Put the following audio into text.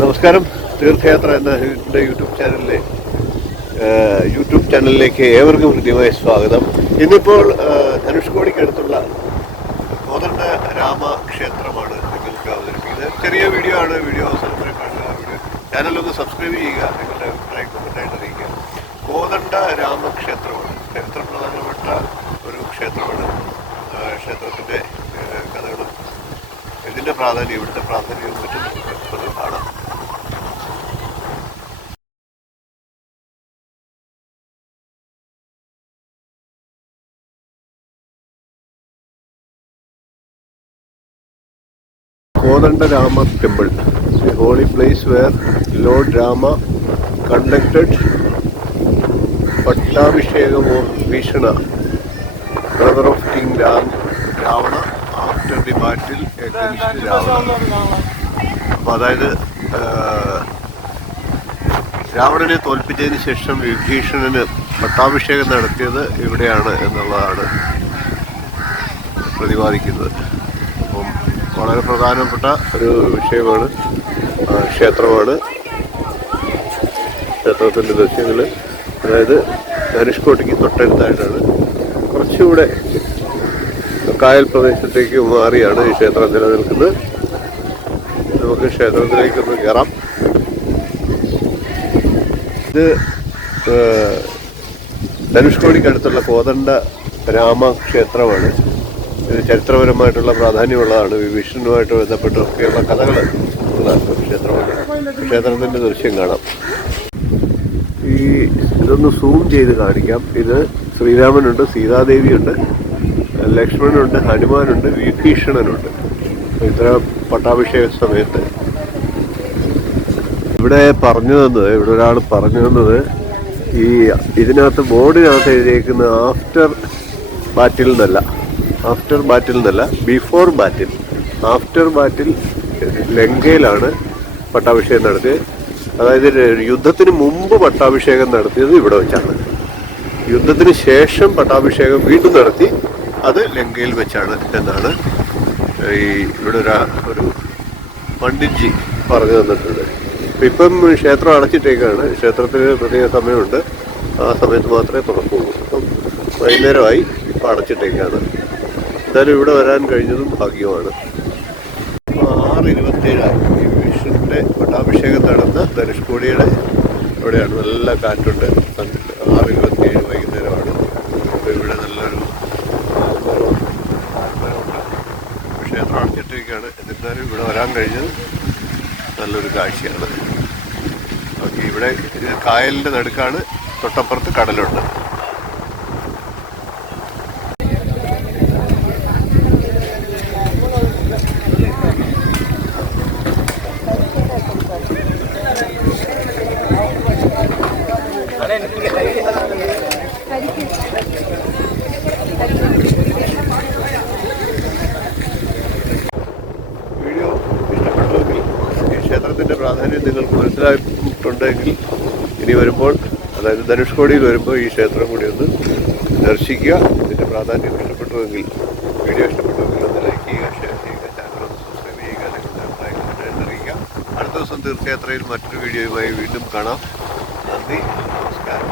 നമസ്കാരം. തീർത്ഥയാത്ര എന്ന എൻ്റെ യൂട്യൂബ് ചാനലിലേക്ക് ഏവർക്കും ഹൃദ്യമായ സ്വാഗതം. ഇന്നിപ്പോൾ ധനുഷ്കോടിക്കടുത്തുള്ള കോദണ്ഡ രാമ ക്ഷേത്രമാണ് നിങ്ങൾക്ക് അവതരിപ്പിക്കുന്നത്. ചെറിയ വീഡിയോ ആണ്. വീഡിയോ അവസാനം വരെ കാണുക. ചാനലൊന്ന് സബ്സ്ക്രൈബ് ചെയ്യുക. നിങ്ങളുടെ അഭിപ്രായം കമൻ്റായിട്ട് അറിയിക്കുക. കോദണ്ഡ രാമക്ഷേത്രമാണ്. ചരിത്ര പ്രധാനപ്പെട്ട ഒരു ക്ഷേത്രമാണ്. ക്ഷേത്രത്തിൻ്റെ കഥകളും ഇതിൻ്റെ പ്രാധാന്യം, ഇവിടുത്തെ പ്രാധാന്യവും മറ്റും നമുക്ക് കാണാം. Kodanda Rama Temple, a holy place where Lord Rama conducted Pattabhishekam of Vishnu, brother of King Ravana, after the battle against Ravana. അതായത് രാവണനെ തോൽപ്പിച്ചതിന് ശേഷം വിഭീഷണന് പട്ടാഭിഷേകം നടത്തിയത് ഇവിടെയാണ് എന്നുള്ളതാണ് പ്രതിപാദിക്കുന്നത്. അപ്പം വളരെ പ്രധാനപ്പെട്ട ഒരു വിഷയമാണ്, ക്ഷേത്രമാണ്. ക്ഷേത്രത്തിൻ്റെ ദൃശ്യങ്ങൾ, അതായത് ധനുഷ്കോടിക്ക് തൊട്ടടുത്തായിട്ടാണ്. കുറച്ചുകൂടെ കായൽ പ്രദേശത്തേക്ക് മാറിയാണ് ഈ ക്ഷേത്രം നിലനിൽക്കുന്നത്. നമുക്ക് ക്ഷേത്രത്തിലേക്കൊന്ന് കയറാം. ഇത് ധനുഷ്കോടിക്കടുത്തുള്ള കോദണ്ഡ രാമക്ഷേത്രമാണ്. ഇത് ചരിത്രപരമായിട്ടുള്ള പ്രാധാന്യമുള്ളതാണ്. വിഭീഷണനുമായിട്ട് ബന്ധപ്പെട്ടൊക്കെയുള്ള കഥകൾ ഉള്ള ക്ഷേത്രമാണ്. ക്ഷേത്രത്തിൻ്റെ ദൃശ്യം കാണാം. ഇതൊന്ന് സൂം ചെയ്ത് കാണിക്കാം. ഇത് ശ്രീരാമനുണ്ട്, സീതാദേവിയുണ്ട്, ലക്ഷ്മണനുണ്ട്, ഹനുമാനുണ്ട്, വിഭീഷണനുണ്ട്. ഇത്ര പട്ടാഭിഷേക സമയത്ത് ഇവിടെ ഒരാൾ പറഞ്ഞു തന്നത് ഇതിനകത്ത് ബോർഡിനകത്ത് എഴുതിയേക്കുന്ന ആഫ്റ്റർ ബാറ്റിൽ എന്നല്ല, ബിഫോർ ബാറ്റിൽ. ആഫ്റ്റർ ബാറ്റിൽ ലങ്കയിലാണ് പട്ടാഭിഷേകം നടത്തിയത്. അതായത് യുദ്ധത്തിന് മുമ്പ് പട്ടാഭിഷേകം നടത്തിയത് ഇവിടെ വെച്ചാണ്. യുദ്ധത്തിന് ശേഷം പട്ടാഭിഷേകം വീണ്ടും നടത്തി, അത് ലങ്കയിൽ വെച്ചാണ് എന്നാണ് ഇവിടെ ഒരു പണ്ഡിറ്റ്ജി പറഞ്ഞു തന്നിട്ടുണ്ട്. ഇപ്പം ക്ഷേത്രം അടച്ചിട്ടേക്കാണ്. ക്ഷേത്രത്തിന് പ്രത്യേക സമയമുണ്ട്. ആ സമയത്ത് മാത്രമേ തുറക്കുള്ളൂ. അപ്പം വൈകുന്നേരമായി, ഇപ്പം അടച്ചിട്ടേക്കാണ്. എന്തായാലും ഇവിടെ വരാൻ കഴിഞ്ഞതും ഭാഗ്യമാണ്. 6:27 വിഷ്ണുവിൻ്റെ പട്ടാഭിഷേകം നടന്ന ധനുഷ്കോടിയുടെ ഇവിടെയാണ്. നല്ല കാറ്റുണ്ട്. 6:27 വൈകുന്നേരമാണ്. അപ്പോൾ ഇവിടെ നല്ലൊരു ക്ഷേത്രം അടച്ചിട്ടേക്കാണ്. എന്നിരുന്നാലും ഇവിടെ വരാൻ കഴിഞ്ഞത് നല്ലൊരു കാഴ്ചയാണ്. ഓക്കെ, ഇവിടെ ഇത് കായലിൻ്റെ നടുക്കാണ്. തൊട്ടപ്പുറത്ത് കടലുണ്ട്. വീഡിയോ ഇഷ്ടപ്പെട്ടുവെങ്കിൽ, ഈ ക്ഷേത്രത്തിൻ്റെ പ്രാധാന്യം നിങ്ങൾക്ക് മനസ്സിലായിട്ടുണ്ടെങ്കിൽ, ഇനി വരുമ്പോൾ, അതായത് ധനുഷ്കോടിയിൽ വരുമ്പോൾ ഈ ക്ഷേത്രം കൂടി ഒന്ന് ദർശിക്കുക. ഇതിൻ്റെ പ്രാധാന്യം ഇഷ്ടപ്പെട്ടുവെങ്കിൽ, വീഡിയോ ഇഷ്ടപ്പെട്ടുവെങ്കിൽ ഒന്ന് ലൈക്ക് ചെയ്യുക, ഷെയർ ചെയ്യുക, ചാനൽ ഒന്ന് സബ്സ്ക്രൈബ് ചെയ്യുക, നിങ്ങളുടെ അഭിപ്രായങ്ങൾ അറിയിക്കുക. അടുത്ത ദിവസം തീർത്ഥയാത്രയിൽ മറ്റൊരു വീഡിയോയുമായി വീണ്ടും കാണാം. നന്ദി, നമസ്കാരം.